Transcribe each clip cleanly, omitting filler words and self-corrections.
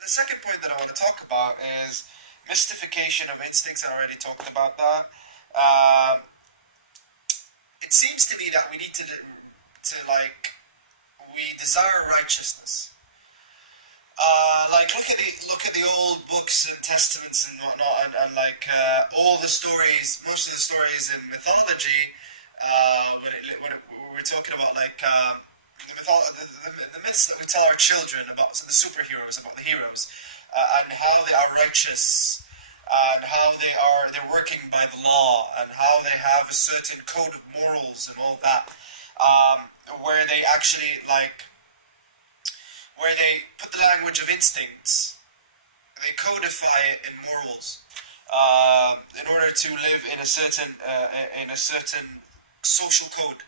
The second point that I want to talk about is mystification of instincts. I already talked about that. Um, it seems to me that we need to like we desire righteousness. Like look at the old books and testaments and whatnot, and like all the stories, most of the stories in mythology. When we're talking about like the myths that we tell our children about the superheroes, about the heroes, and how they are righteous, and how they're working by the law, and how they have a certain code of morals and all that, where they actually like where they put the language of instincts, they codify it in morals, in order to live in a certain social code,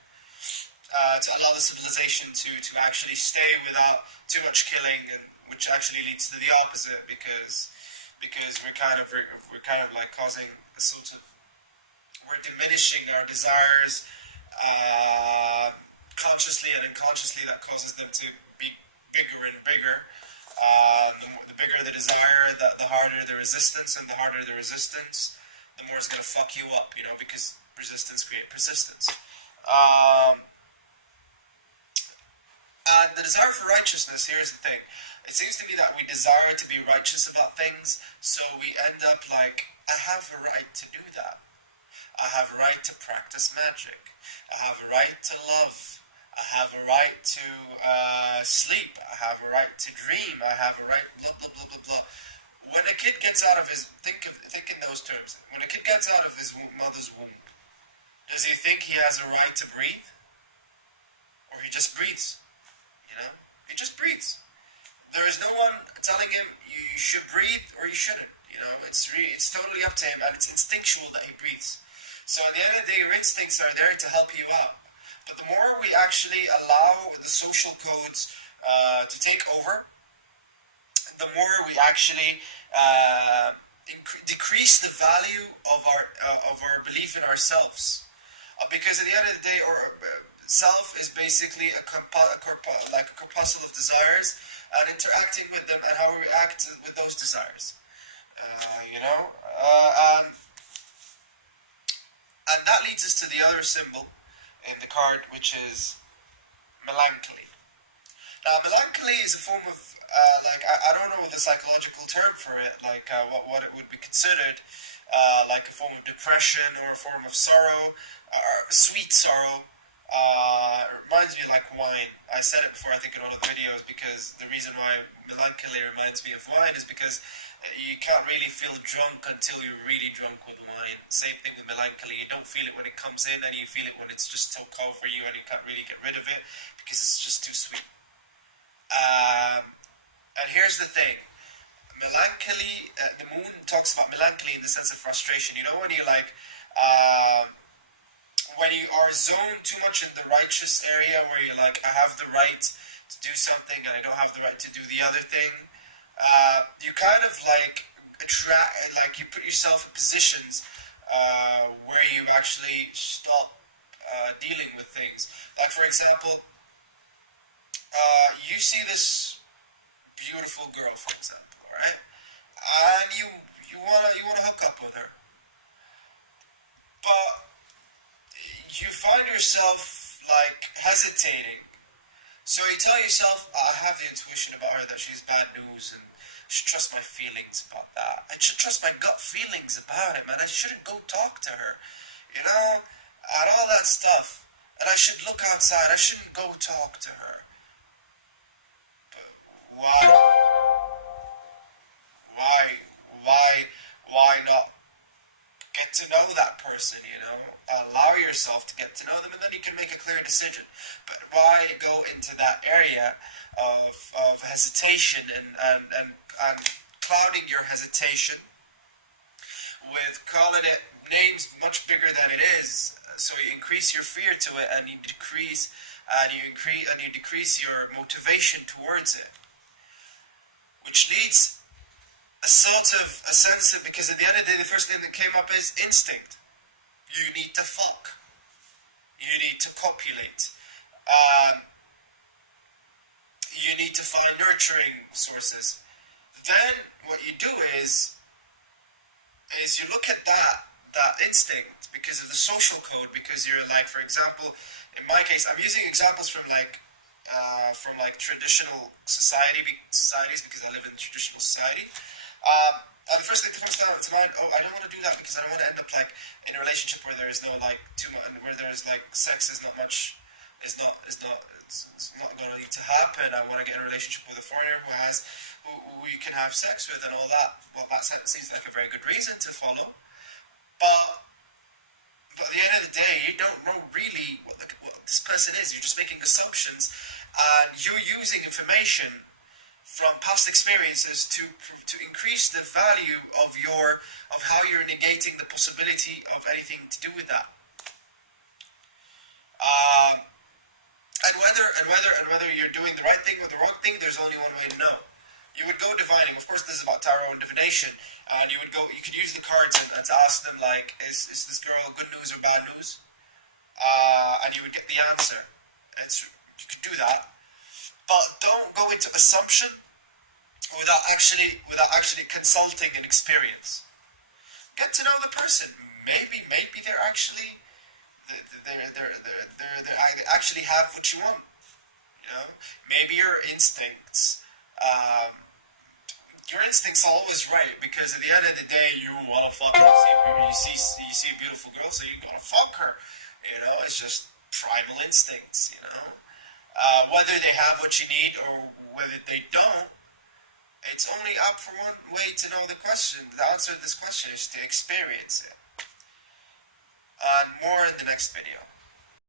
to allow the civilization to actually stay without too much killing, and which actually leads to the opposite, because we're kind of like causing a sort of we're diminishing our desires, consciously and unconsciously. That causes them to be bigger and bigger. The bigger the desire, the harder the resistance, and the harder the resistance, the more it's gonna fuck you up, because resistance creates persistence. Um, and the desire for righteousness, here's the thing. It seems to me that we desire to be righteous about things, so we end up like, I have a right to do that. I have a right to practice magic. I have a right to love. I have a right to sleep. I have a right to dream. I have a right, blah, blah, blah, blah, blah. When a kid gets out of his, think in those terms. When a kid gets out of his mother's womb, does he think he has a right to breathe? Or he just breathes? He just breathes. There is no one telling him you should breathe or you shouldn't. It's totally up to him, and it's instinctual that he breathes. So at the end of the day, your instincts are there to help you out. But the more we actually allow the social codes to take over, the more we actually decrease the value of our belief in ourselves. Because at the end of the day, our self is basically like a corpuscle of desires, and interacting with them and how we react with those desires. And that leads us to the other symbol in the card, which is melancholy. Now, melancholy is a form of I don't know the psychological term for it, like what it would be considered, like a form of depression or a form of sorrow, or sweet sorrow. It reminds me like wine. I said it before, I think, in one of the videos, because the reason why melancholy reminds me of wine is because you can't really feel drunk until you're really drunk with wine. Same thing with melancholy. You don't feel it when it comes in, and you feel it when it's just too cold for you, and you can't really get rid of it because it's just too sweet. And here's the thing. Melancholy, the moon talks about melancholy in the sense of frustration. When you like, when you are zoned too much in the righteous area, where you're like, I have the right to do something and I don't have the right to do the other thing, you kind of like you put yourself in positions where you actually stop dealing with things. Like, for example, you see this beautiful girl, for example, right? And you wanna hook up with her, but you find yourself like hesitating. So you tell yourself, I have the intuition about her that she's bad news, and I should trust my feelings about that. I should trust my gut feelings about it, man. I shouldn't go talk to her, and all that stuff. And I should look outside. I shouldn't go talk to her. But why, why, why not get to know that person, allow yourself to get to know them, and then you can make a clear decision. But why go into that area of hesitation and clouding your hesitation with calling it names much bigger than it is? So you increase your fear to it, and you decrease your motivation towards it, which leads a sense of, because at the end of the day, the first thing that came up is instinct. You need to fuck. You need to copulate. You need to find nurturing sources. then what you do is you look at that instinct because of the social code, because you're like, for example, in my case, I'm using examples from traditional societies because I live in traditional society. And the first thing that comes down to mind, oh, I don't want to do that because I don't want to end up like in a relationship where there is no like too much, and where there is like sex is not much, it's not going to need to happen. I want to get in a relationship with a foreigner who you can have sex with and all that. Well, that seems like a very good reason to follow, but at the end of the day, you don't know really what this person is. You're just making assumptions, and you're using information from past experiences to increase the value of how you're negating the possibility of anything to do with that. And whether you're doing the right thing or the wrong thing, there's only one way to know. You would go divining. Of course, this is about tarot and divination. And you could use the cards and ask them like, is this girl good news or bad news? And you would get the answer. You could do that, but don't go into assumption without actually consulting an experience. Get to know the person. Maybe they're actually they actually have what you want. You know, maybe your instincts. Your instincts are always right because at the end of the day, you wanna fuck her. You see a beautiful girl, so you gotta fuck her. You know, it's just primal instincts. You know, whether they have what you need or whether they don't, it's only up for one way to know the question. The answer to this question is to experience it. And more in the next video.